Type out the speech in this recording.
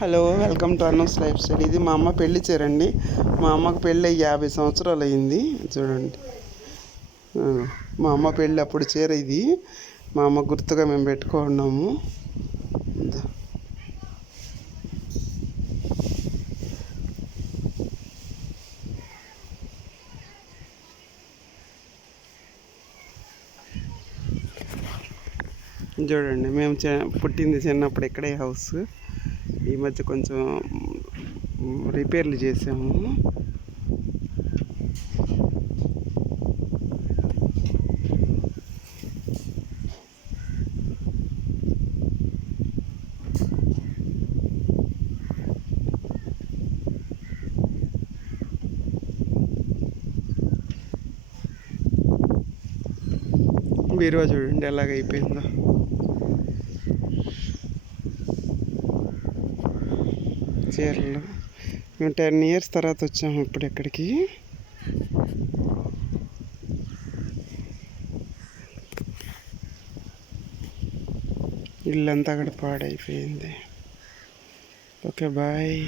Hello, welcome to Annu's life style. ఇది మా అమ్మ పెళ్లి చీర అండి. మా అమ్మకు పెళ్ళి 50 సంవత్సరాలు అయింది. చూడండి, మా అమ్మ పెళ్ళి అప్పుడు చీర ఇది. మా అమ్మ గుర్తుగా మేము పెట్టుకున్నాము. చూడండి, మేము పుట్టింది చిన్నప్పుడు ఇక్కడే హౌస్. ఈ మధ్య కొంచెం రిపేర్లు చేసాము. బీరువా చూడండి ఎలాగైపోయిందో. చీరలు మేము 10 years తర్వాత వచ్చాము ఇప్పుడు ఇక్కడికి. ఇల్లంతా అక్కడ పాడైపోయింది. Okay, bye.